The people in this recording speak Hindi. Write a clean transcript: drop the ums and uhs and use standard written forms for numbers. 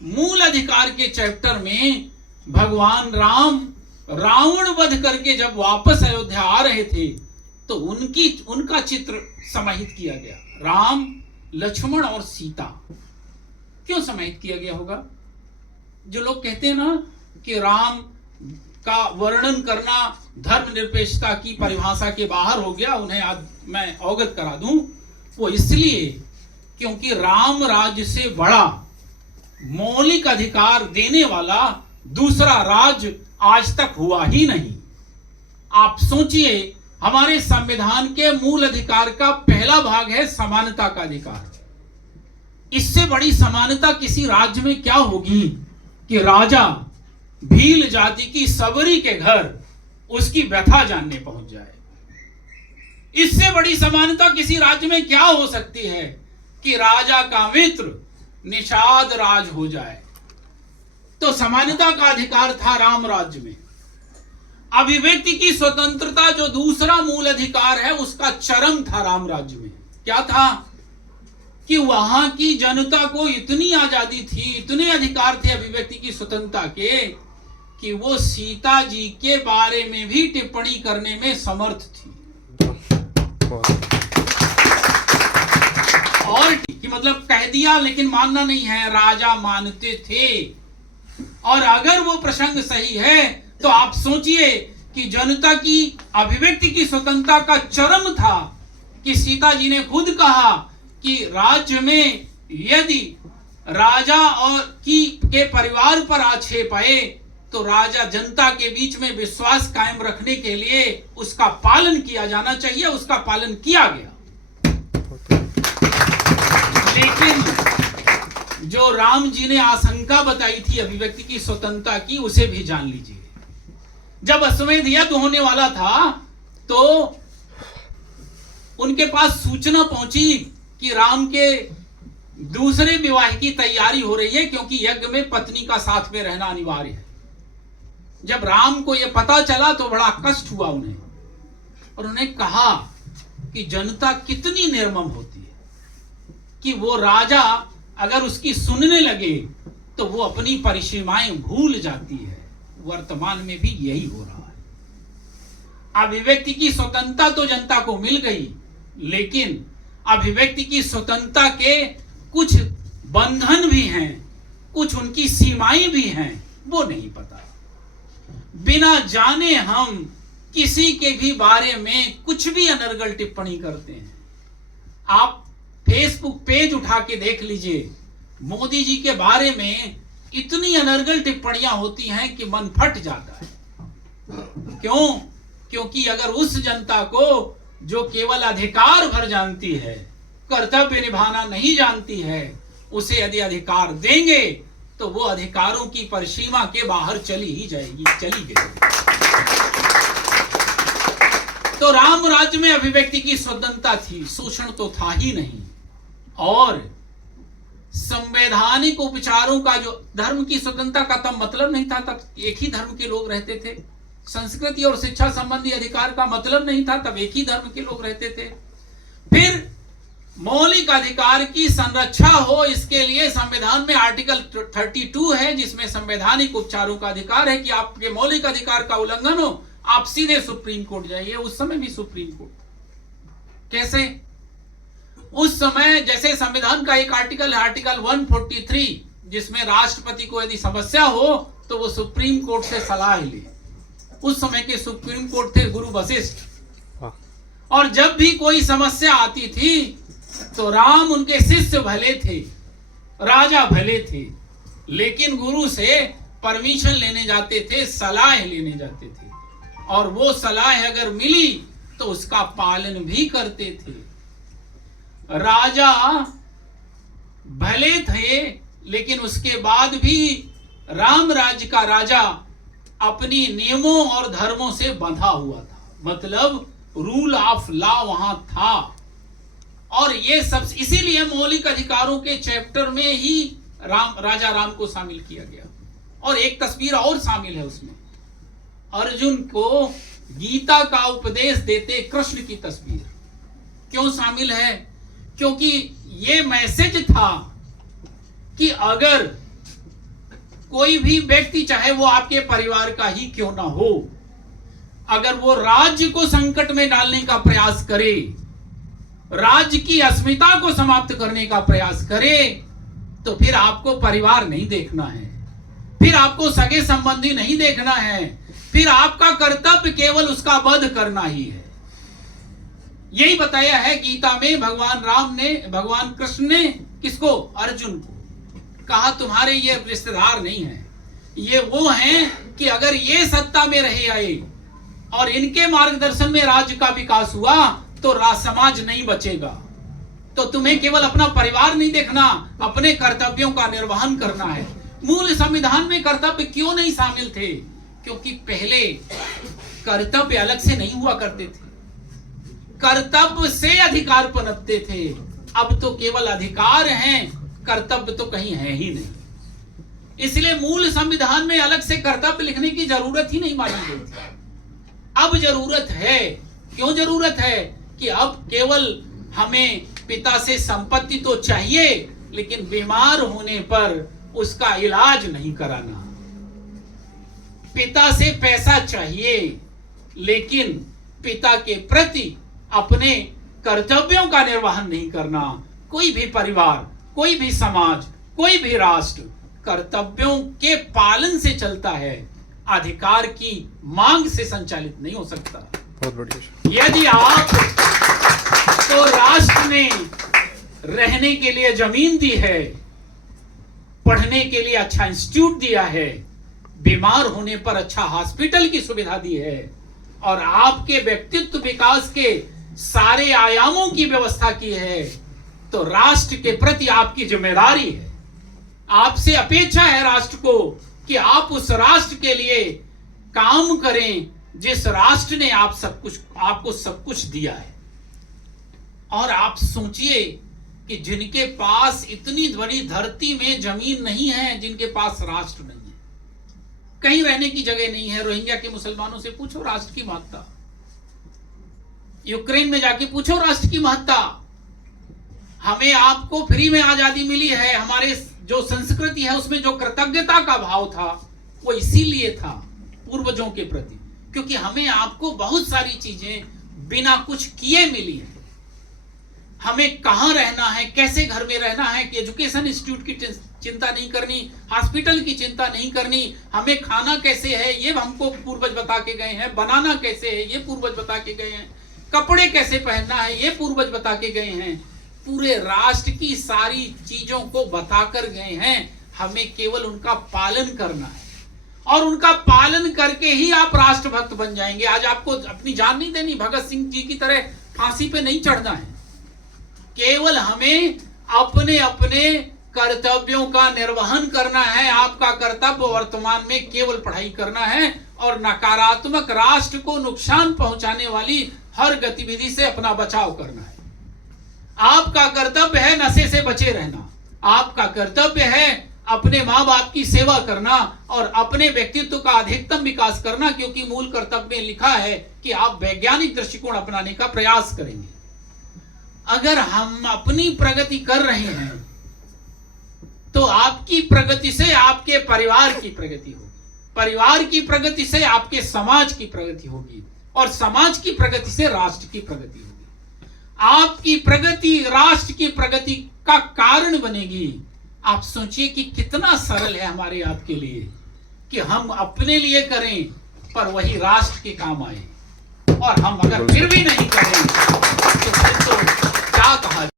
मूल अधिकार के चैप्टर में भगवान राम रावण वध करके जब वापस अयोध्या आ रहे थे तो उनका चित्र समाहित किया गया। राम, लक्ष्मण और सीता। क्यों समाहित किया गया होगा? जो लोग कहते हैं ना कि राम का वर्णन करना धर्मनिरपेक्षता की परिभाषा के बाहर हो गया, उन्हें आज मैं अवगत करा दूं। वो इसलिए क्योंकि राम राज्य से बड़ा मौलिक अधिकार देने वाला दूसरा राज्य आज तक हुआ ही नहीं। आप सोचिए, हमारे संविधान के मूल अधिकार का पहला भाग है समानता का अधिकार। इससे बड़ी समानता किसी राज्य में क्या होगी कि राजा भील जाति की सबरी के घर उसकी व्यथा जानने पहुंच जाए। इससे बड़ी समानता किसी राज्य में क्या हो सकती है कि राजा का मित्र निषाद राज हो जाए। तो समानता का अधिकार था राम राज्य में। अभिव्यक्ति की स्वतंत्रता जो दूसरा मूल अधिकार है, उसका चरम था राम राज्य में। क्या था कि वहां की जनता को इतनी आजादी थी, इतने अधिकार थे अभिव्यक्ति की स्वतंत्रता के, कि वो सीता जी के बारे में भी टिप्पणी करने में समर्थ थी। और कि मतलब कह दिया लेकिन मानना नहीं है, राजा मानते थे। और अगर वो प्रसंग सही है तो आप सोचिए कि जनता की अभिव्यक्ति की स्वतंत्रता का चरम था कि सीता जी ने खुद कहा कि राज्य में यदि राजा और के परिवार पर आक्षेप आए तो राजा जनता के बीच में विश्वास कायम रखने के लिए उसका पालन किया जाना चाहिए। उसका पालन किया गया। लेकिन जो राम जी ने आशंका बताई थी अभिव्यक्ति की स्वतंत्रता की, उसे भी जान लीजिए। जब अश्वमेध यज्ञ होने वाला था तो उनके पास सूचना पहुंची कि राम के दूसरे विवाह की तैयारी हो रही है, क्योंकि यज्ञ में पत्नी का साथ में रहना अनिवार्य है। जब राम को यह पता चला तो बड़ा कष्ट हुआ उन्हें, और उन्हें कहा कि जनता कितनी निर्मम होती है कि वो राजा अगर उसकी सुनने लगे तो वो अपनी परिसीमाएं भूल जाती है। वर्तमान में भी यही हो रहा है। अभिव्यक्ति की स्वतंत्रता तो जनता को मिल गई, लेकिन अभिव्यक्ति की स्वतंत्रता के कुछ बंधन भी हैं, कुछ उनकी सीमाएं भी हैं, वो नहीं पता। बिना जाने हम किसी के भी बारे में कुछ भी अनर्गल टिप्पणी करते हैं। आप फेसबुक पेज उठा के देख लीजिए, मोदी जी के बारे में इतनी अनर्गल टिप्पणियां होती हैं कि मन फट जाता है। क्यों? क्योंकि अगर उस जनता को जो केवल अधिकार भर जानती है, कर्तव्य निभाना नहीं जानती है, उसे यदि अधिकार देंगे तो वो अधिकारों की परिसीमा के बाहर चली ही जाएगी, चली गई। तो राम राज्य में अभिव्यक्ति की स्वतंत्रता थी, शोषण तो था ही नहीं। और संवैधानिक उपचारों का जो धर्म की स्वतंत्रता का तब मतलब नहीं था, तब एक ही धर्म के लोग रहते थे। संस्कृति और शिक्षा संबंधी अधिकार का मतलब नहीं था, तब एक ही धर्म के लोग रहते थे। फिर मौलिक अधिकार की संरक्षा हो, इसके लिए संविधान में आर्टिकल 32 है, जिसमें संवैधानिक उपचारों का अधिकार है कि आपके मौलिक अधिकार का उल्लंघन हो आप सीधे सुप्रीम कोर्ट जाइए। उस समय भी सुप्रीम कोर्ट कैसे? उस समय जैसे संविधान का एक आर्टिकल है, आर्टिकल 143, जिसमें राष्ट्रपति को यदि समस्या हो तो वो सुप्रीम कोर्ट से सलाह ले। उस समय के सुप्रीम कोर्ट थे गुरु वशिष्ठ, और जब भी कोई समस्या आती थी तो राम उनके शिष्य भले थे, राजा भले थे, लेकिन गुरु से परमिशन लेने जाते थे, सलाह लेने जाते थे, और वो सलाह अगर मिली तो उसका पालन भी करते थे। राजा भले थे, लेकिन उसके बाद भी राम राज्य का राजा अपनी नियमों और धर्मों से बंधा हुआ था, मतलब रूल ऑफ लॉ वहां था। और ये सब इसीलिए मौलिक अधिकारों के चैप्टर में ही राजा राम को शामिल किया गया। और एक तस्वीर और शामिल है उसमें, अर्जुन को गीता का उपदेश देते कृष्ण की तस्वीर। क्यों शामिल है? क्योंकि ये मैसेज था कि अगर कोई भी व्यक्ति, चाहे वो आपके परिवार का ही क्यों ना हो, अगर वो राज्य को संकट में डालने का प्रयास करे, राज्य की अस्मिता को समाप्त करने का प्रयास करे, तो फिर आपको परिवार नहीं देखना है, फिर आपको सगे संबंधी नहीं देखना है, फिर आपका कर्तव्य केवल उसका वध करना ही है। यही बताया है गीता में भगवान कृष्ण ने किसको? अर्जुन को कहा तुम्हारे ये रिश्तेदार नहीं हैं, ये वो हैं कि अगर ये सत्ता में रहे आए और इनके मार्गदर्शन में राज्य का विकास हुआ तो समाज नहीं बचेगा। तो तुम्हें केवल अपना परिवार नहीं देखना, अपने कर्तव्यों का निर्वहन करना है। मूल संविधान में कर्तव्य क्यों नहीं शामिल थे? क्योंकि पहले कर्तव्य अलग से नहीं हुआ करते थे, कर्तव्य से अधिकार पनपते थे। अब तो केवल अधिकार हैं, कर्तव्य तो कहीं है ही नहीं। इसलिए मूल संविधान में अलग से कर्तव्य लिखने की जरूरत ही नहीं मानी गई थी। अब जरूरत है। क्यों जरूरत है? कि अब केवल हमें पिता से संपत्ति तो चाहिए, लेकिन बीमार होने पर उसका इलाज नहीं कराना। पिता से पैसा चाहिए, लेकिन पिता के प्रति अपने कर्तव्यों का निर्वहन नहीं करना। कोई भी परिवार, कोई भी समाज, कोई भी राष्ट्र कर्तव्यों के पालन से चलता है, अधिकार की मांग से संचालित नहीं हो सकता। बहुत बढ़िया। यदि आप तो राष्ट्र ने रहने के लिए जमीन दी है, पढ़ने के लिए अच्छा इंस्टीट्यूट दिया है, बीमार होने पर अच्छा हॉस्पिटल की सुविधा दी है, और आपके व्यक्तित्व विकास के सारे आयामों की व्यवस्था की है, तो राष्ट्र के प्रति आपकी जिम्मेदारी है। आपसे अपेक्षा है राष्ट्र को कि आप उस राष्ट्र के लिए काम करें जिस राष्ट्र ने आपको सब कुछ दिया है। और आप सोचिए कि जिनके पास इतनी बड़ी धरती में जमीन नहीं है, जिनके पास राष्ट्र नहीं है, कहीं रहने की जगह नहीं है। रोहिंग्या के मुसलमानों से पूछो राष्ट्र की महत्ता, यूक्रेन में जाके पूछो राष्ट्र की महत्ता। हमें आपको फ्री में आजादी मिली है, हमारे जो संस्कृति है उसमें जो कृतज्ञता का भाव था वो इसीलिए था पूर्वजों के प्रति, क्योंकि हमें आपको बहुत सारी चीजें बिना कुछ किए मिली है। हमें कहां रहना है, कैसे घर में रहना है, कि एजुकेशन इंस्टीट्यूट की चिंता नहीं करनी, हॉस्पिटल की चिंता नहीं करनी, हमें खाना कैसे है ये हमको पूर्वज बता के गए हैं, बनाना कैसे है ये पूर्वज बता के गए हैं, कपड़े कैसे पहनना है ये पूर्वज बता के गए हैं। पूरे राष्ट्र की सारी चीजों को बताकर गए हैं, हमें केवल उनका पालन करना है, और उनका पालन करके ही आप राष्ट्रभक्त बन जाएंगे। आज आपको अपनी जान नहीं देनी, भगत सिंह जी की तरह फांसी पे नहीं चढ़ना है, केवल हमें अपने अपने कर्तव्यों का निर्वहन करना है। आपका कर्तव्य वर्तमान में केवल पढ़ाई करना है और नकारात्मक राष्ट्र को नुकसान पहुंचाने वाली हर गतिविधि से अपना बचाव करना है। आपका कर्तव्य है नशे से बचे रहना, आपका कर्तव्य है अपने माँ बाप की सेवा करना और अपने व्यक्तित्व का अधिकतम विकास करना, क्योंकि मूल कर्तव्य में लिखा है कि आप वैज्ञानिक दृष्टिकोण अपनाने का प्रयास करेंगे। अगर हम अपनी प्रगति कर रहे हैं तो आपकी प्रगति से आपके परिवार की प्रगति होगी, परिवार की प्रगति से आपके समाज की प्रगति होगी, और समाज की प्रगति से राष्ट्र की प्रगति होगी। आपकी प्रगति राष्ट्र की प्रगति का कारण बनेगी। आप सोचिए कि कितना सरल है हमारे आपके लिए कि हम अपने लिए करें पर वही राष्ट्र के काम आए, और हम अगर फिर भी नहीं करें